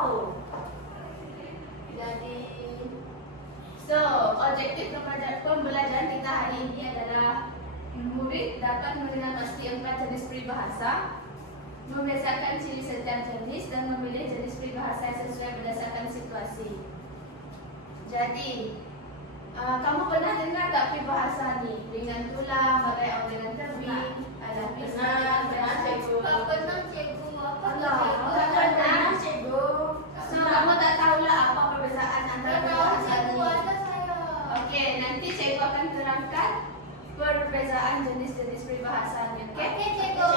tahu. Jadi, objektif pembelajaran kita hari ini adalah murid dapat mengenal pasti 4 jenis peribahasa, membedakan ciri setiap jenis, dan memilih jenis peribahasa yang sesuai berdasarkan situasi. Jadi, kamu pernah dengar tak peribahasa ni? Ringan tulang, bagai awal dengan terbing, ada Pernah, cikgu. Tak pernah cikgu. Apa tu Allah. cikgu? Tak pernah, cikgu. So, kamu tak tahulah apa perbezaan antara Tak tahu peribahasa cikgu, ni. ada saya. Okey, nanti cikgu akan terangkan perbezaan jenis-jenis peribahasa ni. Okey? Okey cikgu.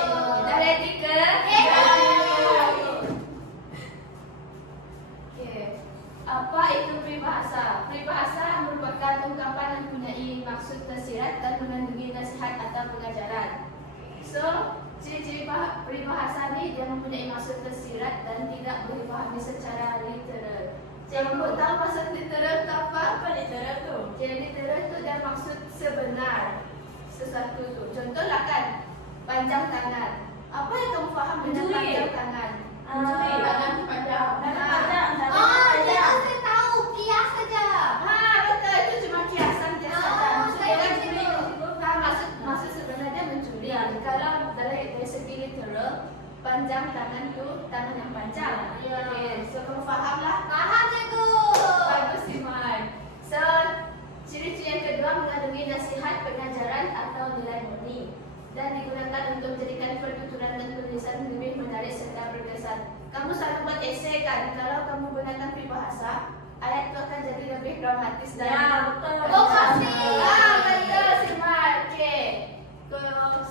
Dah ready ke? Okey. Apa itu peribahasa? Peribahasa merupakan ungkapan yang mempunyai maksud tersirat dan mengandungi nasihat atau pengajaran. So, ciri-ciri peribahasa ni dia mempunyai maksud tersirat dan tidak boleh dipahami secara literal. Cikgu tahu maksud literal tu apa? Apa literal tu? Jadi literal tu dia maksud sebenar sesuatu tu. Contohlah kan, panjang tangan. Apa yang kamu faham dengan Mencuri. panjang tangan? Mencuri. Tangan panjang. Saya tahu. Kias saja. Betul, itu cuma kiasan dia saja. Saya Maksudnya cikgu. maksud sebenarnya mencuri. Kalau dari segi literal, panjang tangan tu tangan yang panjang. Ya. Okay, so kamu fahamlah. Faham cikgu. Bagus Iman. So, ciri-ciri yang kedua mengandungi nasihat, pengajaran atau nilai murni dan digunakan untuk menjadikan pertuturan dan penulisan lebih menarik serta berkesan. Kamu selalu buat esei kan? Kalau kamu gunakan peribahasa, ayat itu akan jadi lebih dramatis dan Ya, betul. Oh, pasti. betul Iman. Okey.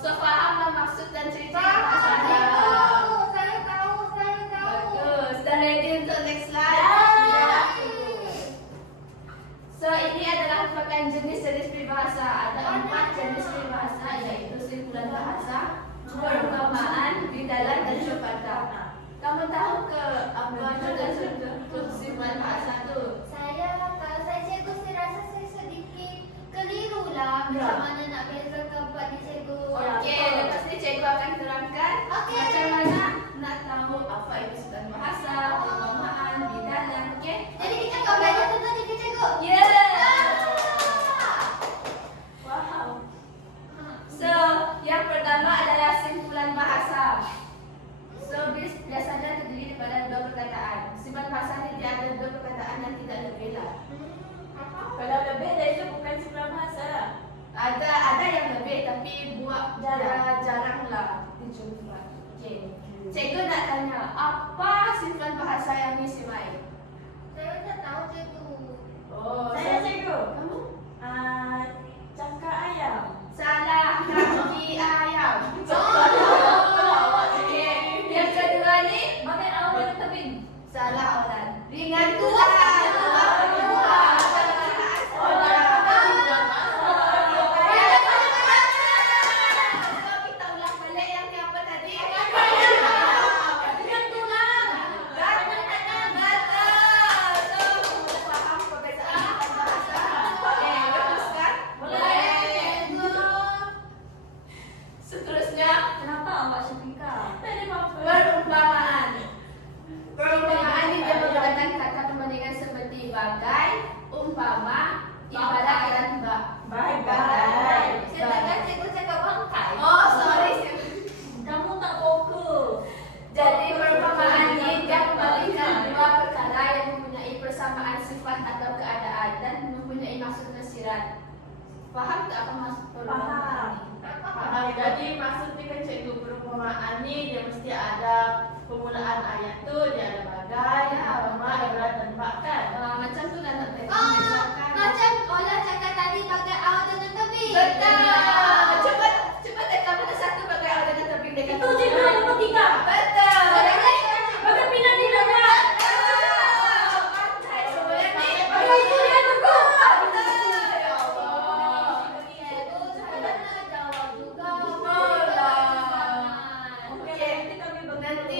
So, fahamlah maksud dan ciri-ciri Faham peribahasa. cikgu. Saya tahu. Bagus. Dan ready untuk next slide? Ya. So ini adalah merupakan jenis-jenis peribahasa. Ada 4 jenis peribahasa, yaitu simpulan bahasa, perumpamaan, bidalan, dan syupata. Kamu tahu ke apa contoh simpulan bahasa tu? Kalau saya cikgu, saya rasa saya sedikit keliru lah. Macam mana nak bezakan buat ni cikgu. Okey, lepas ni cikgu akan terangkan Okey. macam mana nak tahu apa itu simpulan bahasa, perumpamaan, bidalan. Okey? Jadi kita akan belajar tentang ni ke cikgu? Yeah. Wow. So, yang pertama adalah simpulan bahasa. So, biasanya terdiri daripada 2 perkataan. Simpulan bahasa ni dia ada 2 perkataan yang tidak lebih lah. Kalau lebih dari itu bukan simpulan bahasa. Ada yang lebih tapi Jarang. jarang lah dijumpa. Okey. Cikgu nak tanya, apa simpulan bahasa yang ni Simai? Saya tak tahu cikgu. Oh, Saya cikgu. Kamu? Cangkak ayam. Salah, kaki ayam. Okey. Yang kedua ni, Bagai awal dan tebing. salah Olan. Ringan tulang. Kita ulang balik yang apa tadi? Dengan tulang. Betul. So, faham perbezaan bahasa. Okey, bagus kan? Seterusnya, Kenapa awak Syafika? Tadi apa? perumpamaan. Perumpamaan ini dia menggunakan kata perbandingan seperti bagai, umpama, ibarat dan Bagai. Saya takkan cikgu cakap bangkai. Oh, sorry. Kamu tak fokus. Jadi perumpamaan ini dia membandingkan 2 perkara yang mempunyai persamaan sifat atau keadaan dan mempunyai maksud tersirat. Faham tak apa maksud perumpamaan ini? Jadi maksudnya kan cikgu, perumpamaan ni dia mesti ada permulaan ayat tu, dia ada bagai, umpama, ibarat dan bak kan. Macam tu lah nak Macam Ola cakap tadi bagai awal dengan tebing. Betul. Cuba teka mana satu bagai awal dengan tebing dekat Itu cikgu yang nombor 3. Betul. Bagai pinang di dalam. Pandai sebenarnya ni. Bagai itu yang tunggu. Betul. Ya Allah. Cikgu, saya pernah jawab juga. Okey, nanti kami Nanti.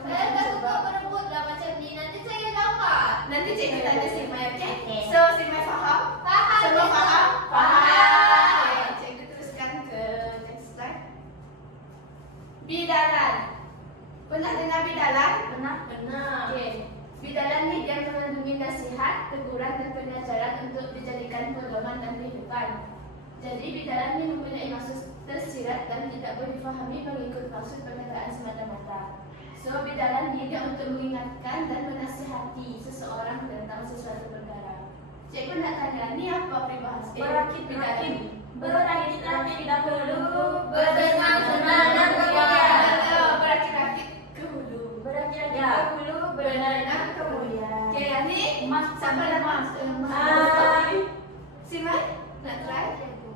Saya tak suka berebut lah macam ni. Nanti saya lambat. Nanti cikgu tanya si Mai, okey? So si Mai faham? Faham, Semua cikgu. faham? Faham. Okey, cikgu teruskan ke next slide. Bidalan. Pernah dengar bidalan? Benar. Benar. Okey. Bidalan ni dia mengandungi nasihat, teguran dan pengajaran untuk dijadikan pedoman dan kehidupan. Jadi bidalan ni mempunyai maksud tersirat dan tidak boleh difahami mengikut maksud perkataan semata-mata. So bidalan ni dia untuk mengingatkan dan menasihati seseorang tentang sesuatu perkara. Cikgu nak tanya, ni apa peribahasa? Berakit-rakit. Berakit-rakit dahulu, bersenang-senang dan kemudian. Berakit-rakit ke hulu. Berakit-rakit Ya. dahulu, berenang kemudian. Okay, yang ni Mas, siapa nak mas? Si Mai nak try? Cikgu.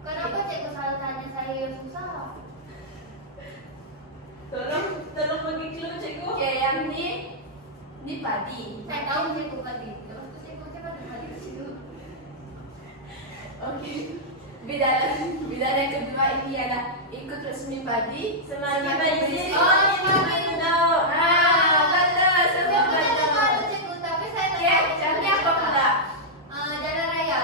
Kenapa cikgu selalu tanya saya yang susah? Tolong bagi clue cikgu. Okay, yang ni padi. Saya tahu cikgu tadi. Lepas tu cikgu cakap tadi di situ. Okey. Bidalan yang kedua ini adalah ikut resmi padi. Semakin baik sih. Oh, semakin tahu. Betul, semua Cikgu tadi betul. malu cikgu, tapi saya tak Okay, tahu. yang ni apa pula? Jalan raya.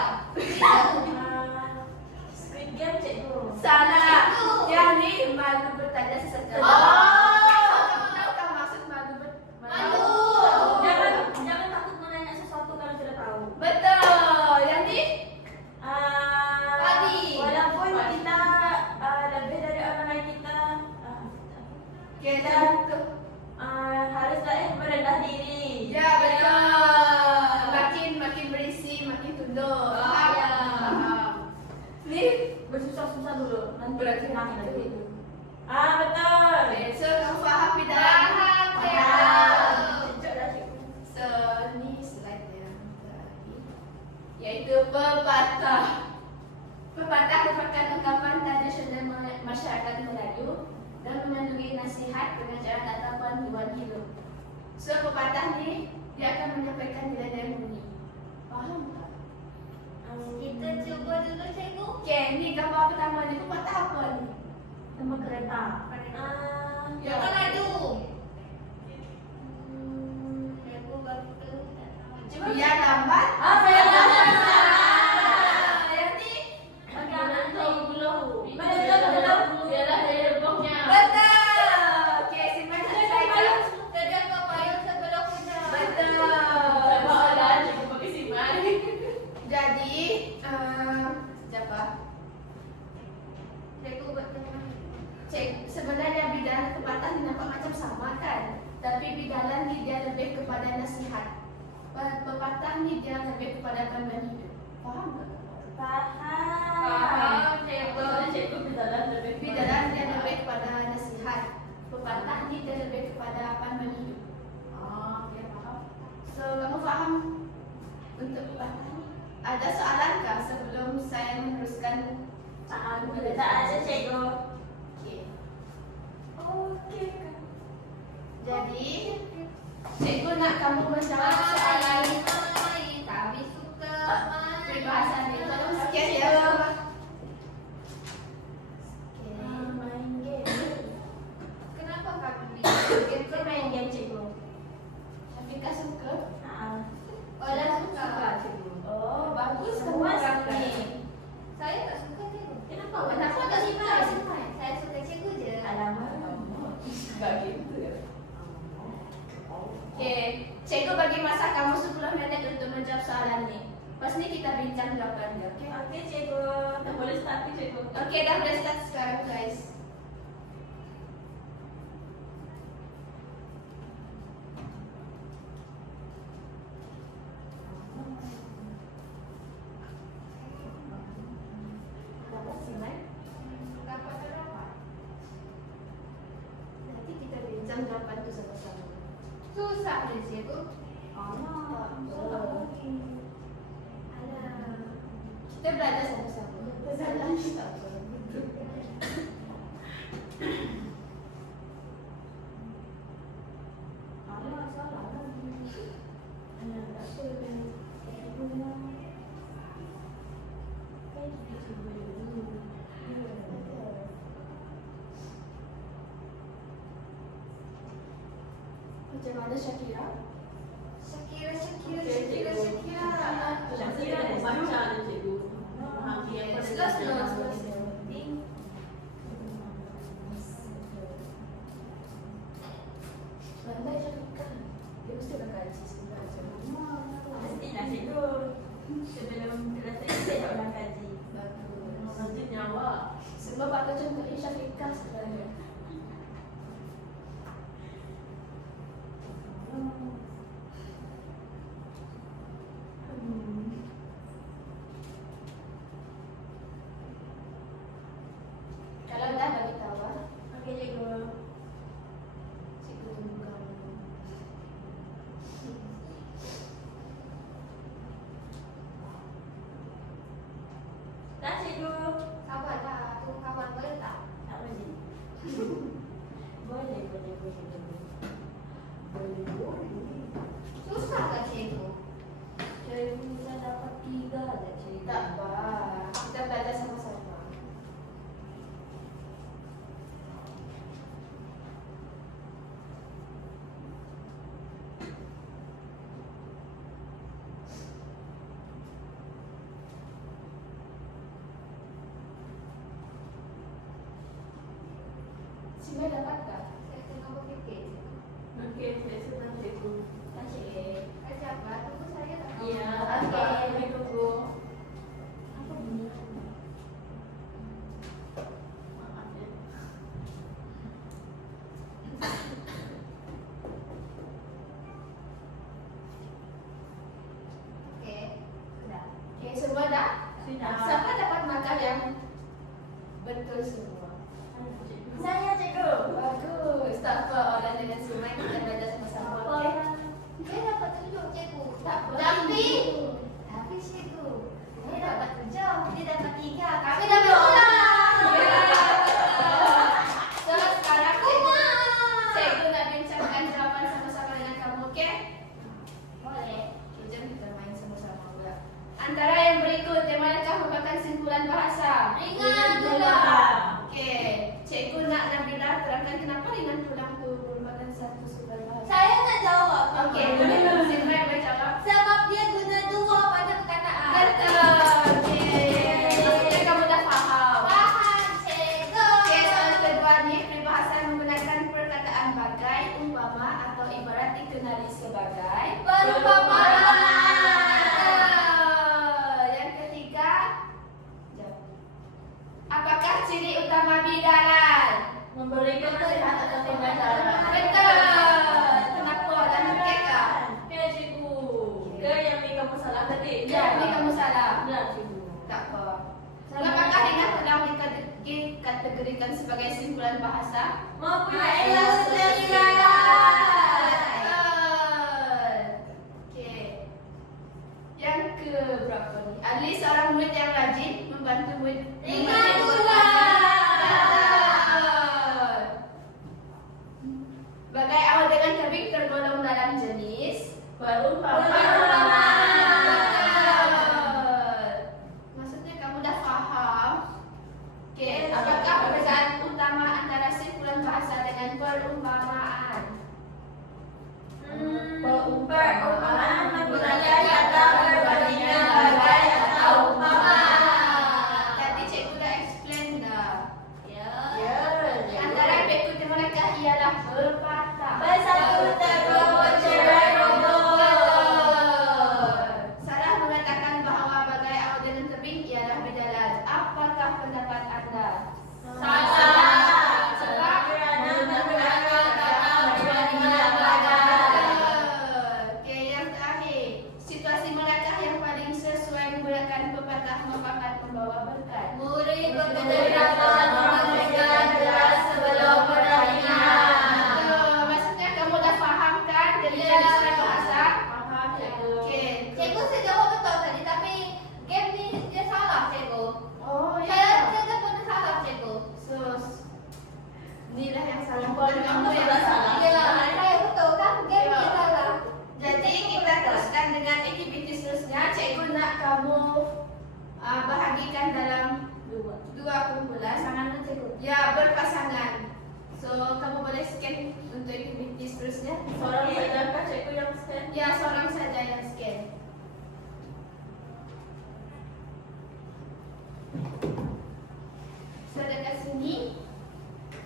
Squid Game cikgu. Salah. Cikgu. Yang ni malu bertanya sesekali. Oh. Tahukah maksud malu Malu. Jangan takut menanya sesuatu kalau tidak tahu. Betul. Yang ni Padi. Walaupun kita lebih dari orang lain kita okay, haruslah merendah diri. ya betul. Makin berisi, makin tunduk. Faham? Ya. Faham. Ni Bersusah-susah dulu. Nanti Berarti makin makin lebih. Betul. okay, so kamu faham bidalan? Faham, Faham. Sejak dah cikgu. So, ni slide yang terakhir, yaitu pepatah. Pepatah merupakan ungkapan tradisional masyarakat Melayu dan mengandungi nasihat, pengajaran atau panduan hidup. So, pepatah ni dia akan menyampaikan nilai-nilai bunyi. Faham tak? Kita cuba dulu cikgu. Okay, ni gambar pertama ni pepatah apa ni? Nama kereta. Jangan laju. Cikgu baru keluar. Cuba biar lambat. Saya Yang ni Makanan tahu Mana tahu? Biarlah dari rebungnya. betul. Okay, simpan slide tu. Sedia ke payung sebelum hujan. Betul. Cikgu pakai simpan. Jadi, siapa? Cikgu buat macam Sebenarnya bidalan pepatah ni nampak macam sama kan? Tapi bidalan ni dia lebih kepada nasihat. Pepatah ni dia lebih kepada panduan hidup. Faham tak? Faham cikgu. Cikgu berjalan lebih. Bidalan dia lebih kepada nasihat. Pepatah ni dia lebih kepada panduan hidup. Okay, faham. So, kamu faham untuk pepatah ni? Ada soalankah sebelum saya meneruskan? Tak ada cikgu. Okay. Okey. Jadi, cikgu nak kamu menjawab soalan Main, kami suka main. peribahasa ni. Tolong sekian ya. Main game. Kenapa kami Kita main game cikgu. Syafika suka? Oh, dah suka. cikgu. Oh, bagus kamu Semua suka. suka. Saya tak suka cikgu. Kenapa? Kenapa tak suka? Saya suka cikgu je. Alamak. Begitu ya. Okay, cikgu bagi masa kamu 10 minit untuk menjawab soalan ni. Lepas ni kita bincang jawapannya, okay? Okey cikgu. Dah boleh start cikgu. Okay, dah boleh start sekarang guys. Dapat sih, Mai? Dapat berapa? Nanti kita bincang jawapan tu sama-sama. Susah ni cikgu. Alah. Kita belajar sama-sama. Salah tak apa. Alah, salah lagi. Tak apa. Macam mana Syakira? Shakira. Syakira dah baca dah cikgu. Memahami apa yang Slow. dia Pandai Syakira. Dia mesti bakal. Tak apa. Kita belajar sama-sama. Sudah dapatkah? Saya tengah berfikir. Okey, saya sedang cikgu. Okey. Kerja apa? Tunggu saya tak? Iya, Okey. kami tunggu. Apa bunyi? Maaf ya. Okey. Sudah. Okey, semua dah? Sudah. Siapa dapat markah yang betul semua? Saya cikgu. Bagus. Tak apa, orang dengan semua kita belajar sama-sama. Okey. Dia dapat 7 cikgu. Tak apa. Tapi cikgu, dia dapat 7, dia dapat 3. Kami Sudah dapat betul. 6. So, sekarang cikgu nak bincangkan jawapan sama-sama dengan kamu, okey? Boleh. Okay, jom kita main sama-sama pula. Antara yang berikut, yang manakah merupakan simpulan bahasa? Ringan tulang. Tulang. Okey, cikgu nak Nabila terangkan kenapa ringan tulang itu merupakan satu simpulan bahasa. Saya nak jawab. Okey, Simran boleh jawab. Sebab dia guna 2 pada perkataan. Betul. Okey. Maksudnya kamu dah faham. Faham, cikgu. Okey, soalan kedua ni, peribahasa menggunakan perkataan bagai, umpama atau ibarat dikenali sebagai Perumpamaan. Yang ketiga, jawab. Apakah ciri utama bidalan? Memberikan nasihat atau pengajaran. Betul. Kenapa? Dan mereka? Okey, cikgu. Ke yang ni kamu salah tadi? Ya, ni kamu salah. Ya, cikgu. Tak apa. Apakah ringan tulang dikategorikan sebagai simpulan bahasa? Mempunyai Betul. Okey. Yang ke berapa ni? Ali seorang murid yang rajin membantu murid. Ringan tulang. Betul. Bagai awal dengan tebing tergolong dalam jenis. Perumpamaan. Betul. Maksudnya kamu dah faham. Okey, apakah perbezaan utama antara simpulan bahasa dengan perumpamaan? Perumpamaan menggunakan kata perbandingan bagai atau umpama. Tadi cikgu dah explain dah. Ya. Ya, Antara yang berikut di manakah ialah pepatah? Bersatu teguh bercerai roboh. Betul. Salah mengatakan bahawa bagai awal dengan tebing ialah bidalan. Apakah pendapat anda? Salah. Sebab kerana menggunakan kata perbandingan bagai. Okey, yang terakhir. Situasi manakah yang paling sesuai menggunakan pepatah mapakat membawa berkat? Murid bekerja dapat memegang gelas sebelum pertandingan. Betul. Maksudnya kamu dah faham kan dari Ya. jenis bahasa? Faham, cikgu. Okey. Cikgu saya jawab betul tadi, tapi game ni dia salah cikgu. Oh Saya ya. saya pun salah cikgu. So, inilah yang salah. Bukan Bukan kamu kamu yang yang salah. Ya, saya betul kan game Ya. dia salah. Jadi kita teruskan dengan aktiviti seterusnya. Cikgu nak kamu bahagikan dalam dua kumpulan. Pasangan cikgu. Ya, berpasangan. So, kamu boleh scan untuk aktiviti seterusnya. Seorang saja kah cikgu yang scan? Ya, seorang saja yang scan. So, dekat sini,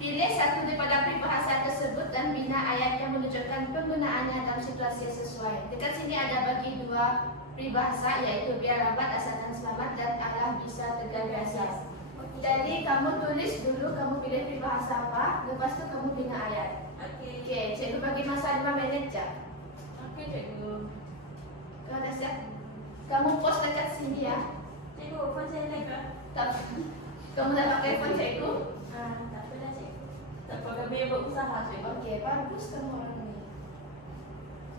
pilih satu daripada peribahasa tersebut dan bina ayat yang menunjukkan penggunaannya dalam situasi yang sesuai. Dekat sini ada bagi dua peribahasa, iaitu biar rabat asalkan selamat dan Allah bisa tegar biasa. Jadi kamu tulis dulu, kamu pilih peribahasa apa, lepas tu kamu bina ayat. Okey. Okey, cikgu bagi masa 5 minit je. Okey, cikgu. Kalau dah siap, kamu pause dekat sini ya. Cikgu, phone saya naik kah? Tak. Kamu dah pakai phone cikgu? Tak apalah, cikgu. Tak apa, kami berusaha, cikgu. Okey, bagus kamu orang ni.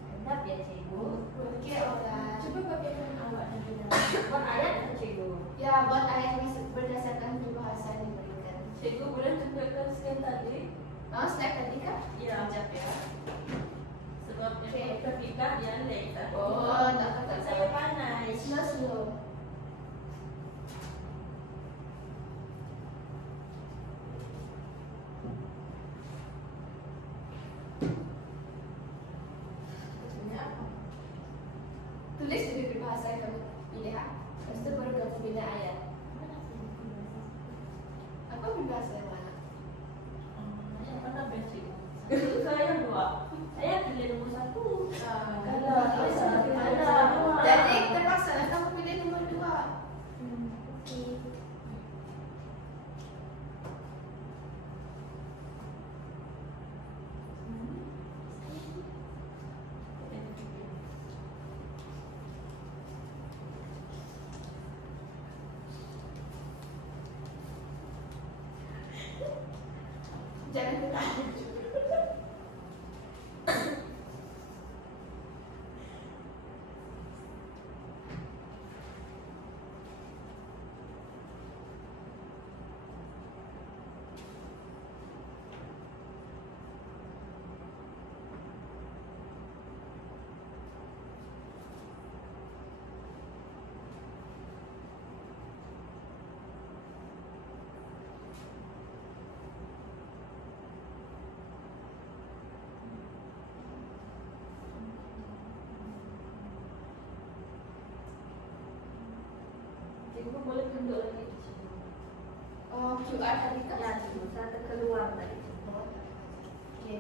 Sedap ya, cikgu. Okey, orang. Cuba pakai phone awak dan bina. Buat ayat tak, cikgu? Ya, buat ayat yang berdasarkan peribahasa yang diberikan. Cikgu boleh tunjukkan scan tadi? Oh, slide tadi kah? Ya. Sekejap ya. Sebab Okey. yang ketika dia naik tadi. Oh, tak apa, tak Saya apa. panas. Slow, slow. bahasa yang kamu pilih. Lepas itu baru kamu pilih ayat. Apa bahasa yang mana? Saya pernah basic. Saya yang 2. Saya pilih nomor 1. Jadi terpaksa kamu pilih nomor 2. Jangan ketawa. Cikgu boleh tunjuk lagi. Oh, QR tadi kan? Ya, cikgu. Saya terkeluar tadi. Okey.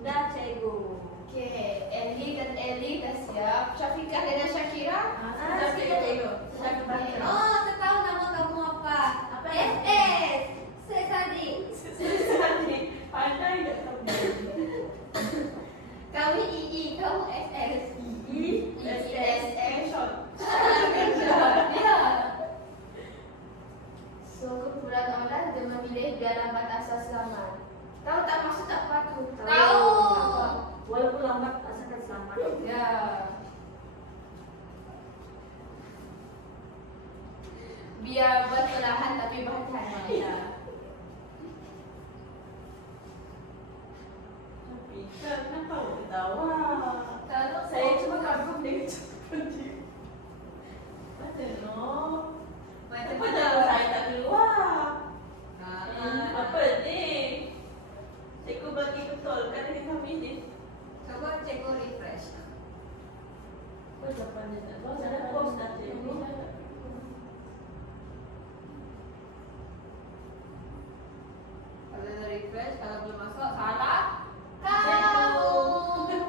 Sudah, cikgu. Okey, Eli dan Eli dah siap. Syafiqah dengan Syakira? Sudah cikgu. Saya kebaca. Oh, saya tahu nama kamu apa. Apa? SS. Sekali. Pandai tak tahu. Kamu II, kamu SS. SSM short. Ya. So, kumpulan orang dia memilih biar lambat asal selamat. Tahu tak maksud apa tu? Tahu. Walaupun lambat, asalkan selamat. Ya. Biar berperlahan tapi berhati-hati. Ya. Tapi kenapa awak ketawa? Kalau Saya cuma kagum dengan cepat dia. Macam no. Apa dah saya tak keluar? Apa ni? Cikgu bagi betul kan dengan kami ni. Coba cikgu refresh. Apa jawapan dia tak tahu? Saya post dah cikgu. Kalau ada refresh, kalau belum masuk, salah. Cikgu.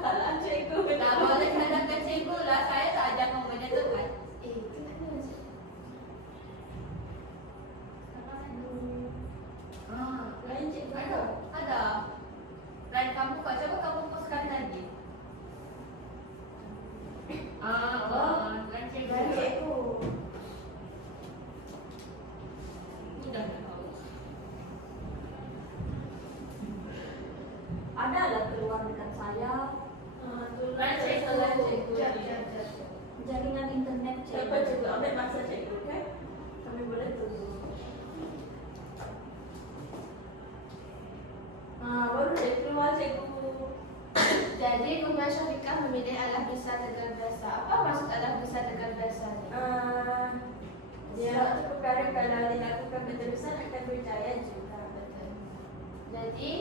Salah cikgu. Tak boleh salahkan cikgu lah. Saya tak ajar kamu benda tu kan. kenapa macam? Lain cikgu ada. Ada. Lain kamu kau coba kamu postkan lagi. Lain cikgu. Lain cikgu. Sudah tahu. Adalah keluar dekat saya. Lain cikgu. Lain cikgu. Jaringan internet Siapa cikgu? Ambil masa cikgu kan? Kami boleh tunggu. Baru dia keluar cikgu. Jadi Bunda Syafiqah memilih Allah bisa tegar biasa. Apa maksud Allah bisa tegar biasa ni? Dia cukup perkara kalau dilakukan berterusan akan berjaya juga. Betul. Jadi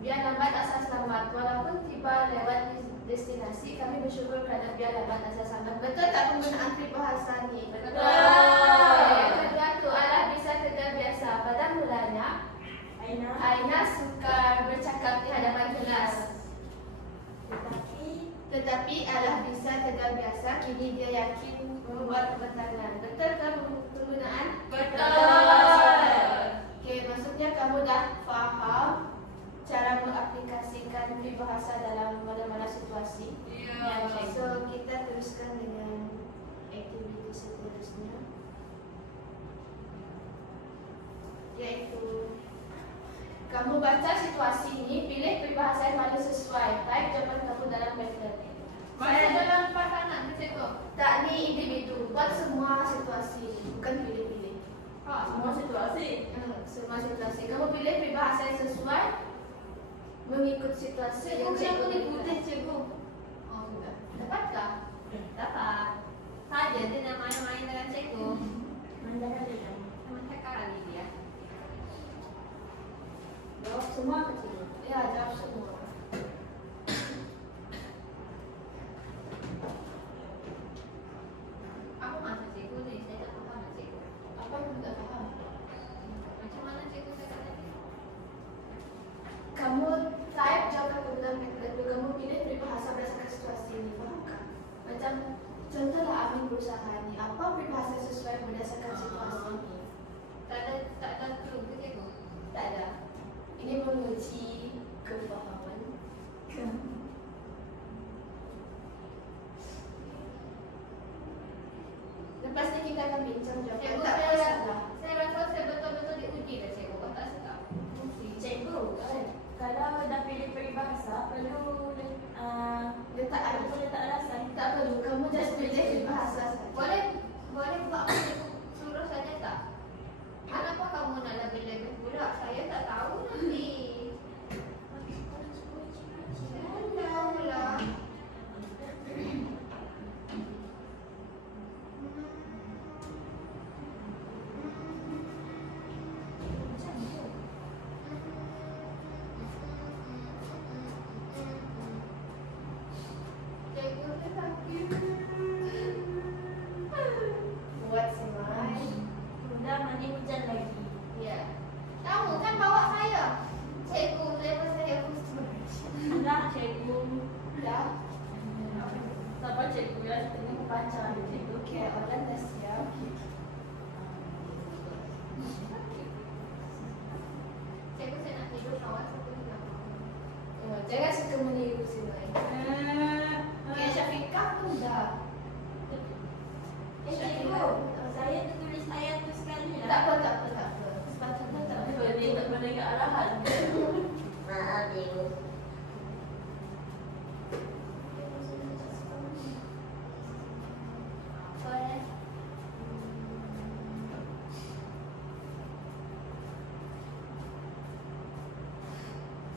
biar lambat asal selamat. Walaupun tiba lewat destinasi, kami bersyukur kerana biar lambat asal selamat. Betul tak penggunaan peribahasa ni? Betul. Yang kedua tu Allah bisa tegar biasa. Pada mulanya Aina suka bercakap di hadapan kelas. Tetapi Allah bisa tegar biasa. Kini dia yakin membuat pertanyaan. Betul ke penggunaan? Okey, maksudnya kamu dah faham cara mengaplikasikan peribahasa dalam mana-mana situasi. Ya. So kita teruskan dengan aktiviti seterusnya, iaitu Kamu baca situasi ini, pilih peribahasa yang paling sesuai. Type jawaban kamu dalam Padlet. Masih dalam pasangan, cikgu. Tak, ni individu. Buat semua situasi, bukan pilih-pilih. Semua situasi. Semua situasi. Kamu pilih peribahasa yang sesuai mengikut situasi Cikgu, yang kenapa ni berikan. putih, cikgu? Oh, sudah. Dapatkah? Dapat. Saja dia nak main-main dengan cikgu. Manja kali ya. Teman sekali dia. Jawab semua kecil. Ya, jawab semua. Aku masuk cikgu ni, saya tak faham nak cikgu. Apa yang tidak paham? Macam mana cikgu cakap tadi? Kamu type jawaban kamu dalam Padlet. Kamu pilih peribahasa berdasarkan situasi ini. Faham tak? Macam contohlah Amin berusaha ni. Apa peribahasa yang sesuai berdasarkan situasi ini? Tak ada clue ke cikgu? Tak ada. Ini menguji kefahaman. Lepas ni kita akan bincang jawapan. Cikgu, Tak saya masalah. rasa saya betul-betul diuji dah cikgu. Kau tak sedap. Cikgu, kalau dah pilih peribahasa, perlu Letak perlu air. letak alasan. Tak perlu. Kamu just pilih peribahasa saja. Boleh buat apa cikgu suruh saja tak? Kenapa kamu nak lebih-lebih pula? Saya tak tahu nanti. Saya tahulah. Cikgu saya sakit. Buat semai. Udah mandi hujan lagi. Ya. Kamu kan bawa saya. Cikgu, lepas saya khusus. Dah cikgu. Ya. Sabar cikgu ya, tengah baca ni cikgu. Okey, orang dah siap. Cikgu saya nak tidur kawan satu jam. Jangan suka meniru semai. Okay, Syafiqah pun dah. Cikgu, saya tu tulis ayat tu sekali lah. Tak apa. Sepatutnya tak apa. Dia tak pernah ingat arahan. Maaf cikgu. Boleh.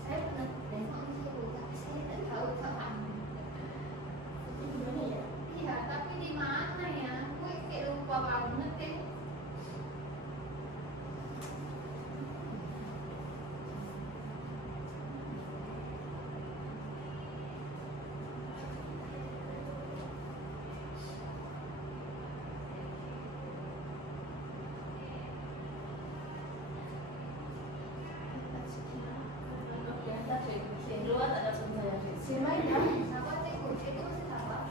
Saya pernah tengok cikgu tapi saya tak tahu kapan. Gimana ya? Iya, tapi di mana ya? Gue kayak lupa banget deh. Keluar tak ada pun saya cikgu. Semai dah. Sabar cikgu, cikgu masih sabar.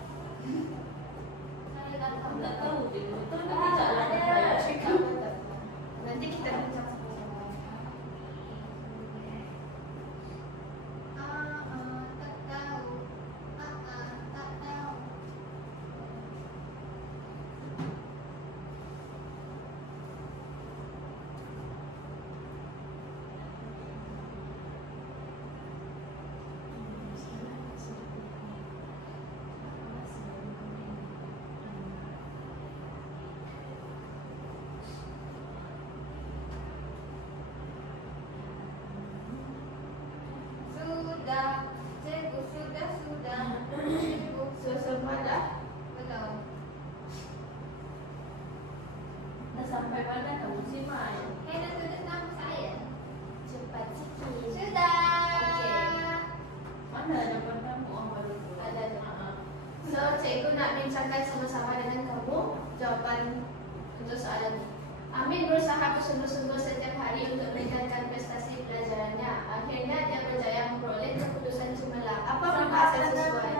Saya tak tahu. Tak tahu cikgu. Betul ke tidak lah ada. saya cakap. Nanti kita bincang sama-sama. Tak tahu. Tak tahu. Sudah, cikgu sudah. Cikgu Semua dah. belum. Dah sampai mana kamu Simai? Saya dah tulis nama saya. Cepat sikit. Sudah. Mana jawapan kamu? Oh baru tu. Ada jawapan. So, cikgu nak bincangkan sama-sama dengan kamu jawapan untuk soalan ini. Amin berusaha bersungguh-sungguh setiap hari untuk meningkatkan prestasi pelajarannya. Akhirnya dia berjaya memperoleh keputusan cemerlang. Apa peribahasa yang sesuai?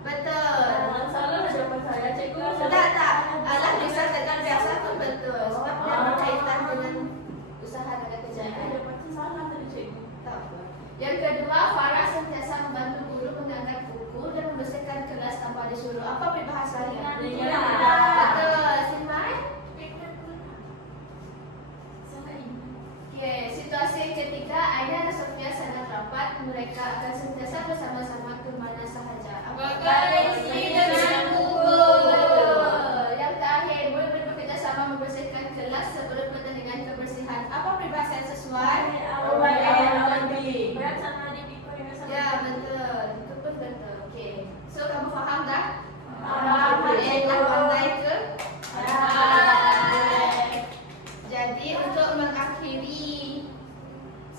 Betul. Salah lah jawapan saya cikgu. Tak. Alah bisa dengan biasa pun betul. Sebab dia berkaitan dengan usaha dan Saya kerjaan. jawapan salah tadi cikgu. Tak apa. Yang kedua, Farah sentiasa membantu guru mengangkat buku dan membersihkan kelas tanpa disuruh. Apa peribahasanya? Dengan Betul. Simai? Okey, situasi Ciri ketiga, Aina dan Sofia sangat rapat. Mereka akan sentiasa bersama-sama kemana sahaja. Bagai istri dan Yang terakhir, boleh bekerja sama membersihkan kelas sebelum pertandingan kebersihan. Apa peribahasa yang sesuai? Berat sama adik Biko dengan sama. Ya, betul. Itu pun betul. Okey. So, kamu faham tak? Faham, Enak pandai ke? Hai. Jadi, untuk mengakhiri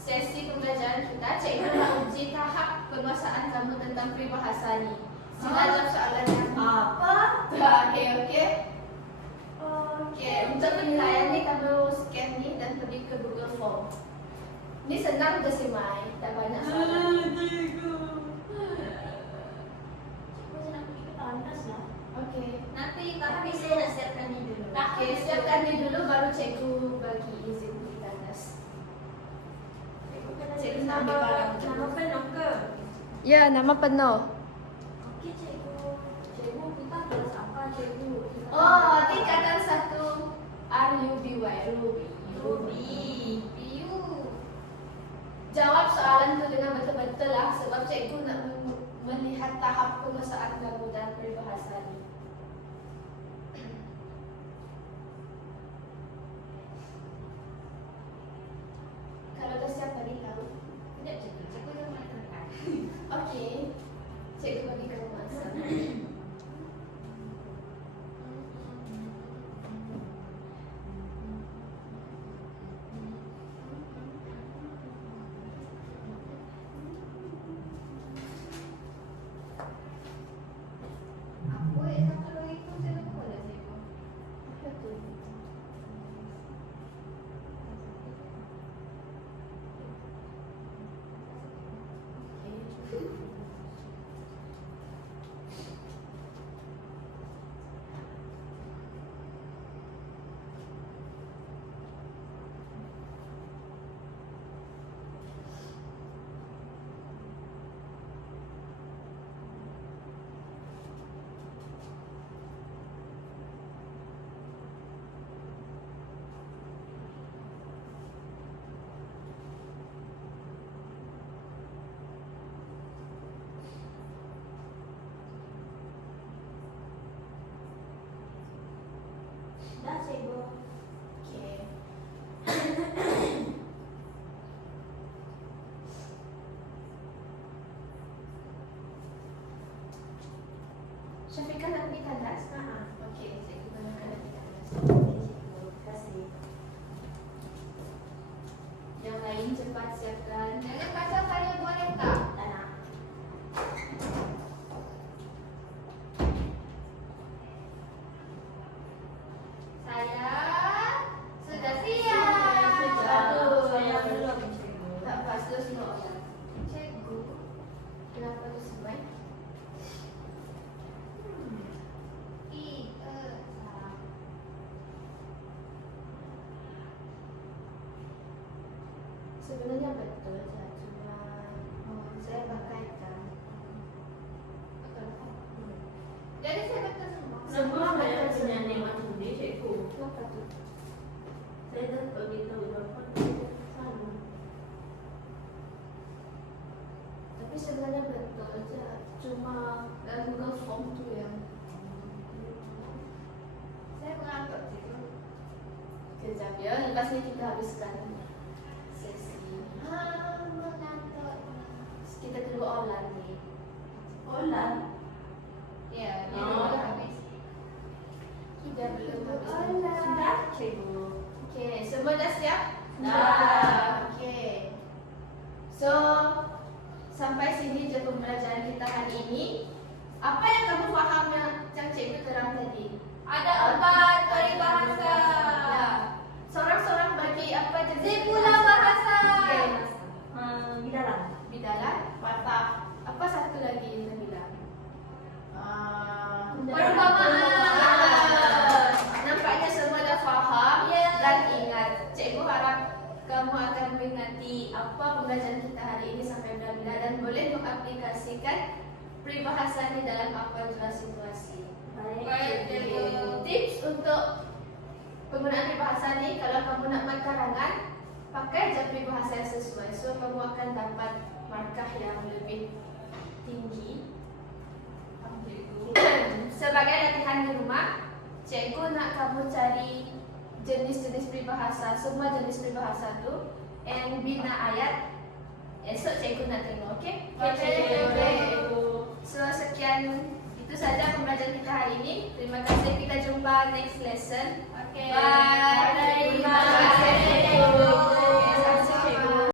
sesi pembelajaran kita, cikgu nak uji tahap penguasaan kamu tentang peribahasa ni. Sila jawab soalan yang Apa? terakhir, okey? Okey, untuk penilaian ni kamu scan ni dan pergi ke Google Form. Ni senang ke si Mai? Tak banyak soalan. Cikgu nak pergi ke tandas lah. Okey. Nanti Tapi saya nak siapkan ni dulu. Okey, siapkan ni dulu baru cikgu bagi izin pergi tandas. Cikgu nak ambil barang. Nama penuh ke? Ya, nama penuh. Okey cikgu. Cikgu kita kelas apa cikgu? Oh, tingkatan 1 RUBY, Ruby. Ruby. Piu. Jawab soalan tu dengan betul-betul lah sebab cikgu nak melihat tahap penguasaan kamu dalam peribahasa ni. Kalau dah siap bagi tahu. Sekejap cikgu, cikgu yang mana tekan. Okey. Cikgu bagi kamu masa. Apa kalau itu saya lupa dah cikgu. Apa tu? Okey. Dah cikgu. Okey. Syafiqah nak pergi tandas? Okey, cikgu nak pergi tandas. Okey cikgu. Terima kasih. Yang lain cepat siapkan. Jangan pasal saya boleh tak? Tak nak. Saya sudah Saya siap. saya belum cikgu. Tak pas tu semua orang. Cikgu. Kenapa tu semua? Sebenarnya betul je, cuma saya pakaikan. Jadi saya betul semua. Semua saya betul punya semua. nikmat sendiri cikgu. Kenapa tu? Saya dah pergi tahu jawapan saya sama. Tapi sebenarnya betul je, cuma dalam Google Form tu yang Saya mengantuk cikgu. kejap ya. Lepas ni kita habiskan sesi. Mengantuk. Kita kedua online ni. Olan. Ya, dia Oh. dah habis. Kita belum habis. Online. Sudah cikgu. Okey, semua dah siap? Dah. Okey. So, sampai sini je pembelajaran kita hari ini. Apa yang kamu faham yang cikgu terang tadi? Ada 4 peribahasa. Ya. Seorang-seorang bagi apa je? Zipula bahasa. Okey. Di dalam. Bidalan, patah. Apa satu lagi yang bilang? Perumpamaan. Nampaknya semua dah faham Ya. dan ingat. Cikgu harap kamu akan mengingati apa pembelajaran kita hari ini sampai bila-bila dan boleh mengaplikasikan peribahasa ini dalam apa jua situasi. Baik, cikgu. Tips untuk penggunaan peribahasa ni, kalau kamu nak buat karangan, pakai aja peribahasa yang sesuai, so kamu akan dapat markah yang lebih tinggi. Sebagai latihan di rumah, cikgu nak kamu cari jenis-jenis peribahasa, semua jenis peribahasa tu, and bina ayat. Esok cikgu nak tengok, okay? So sekian, itu saja pembelajaran kita hari ini. Terima kasih, kita jumpa next lesson. Oke. Bye. Terima kasih.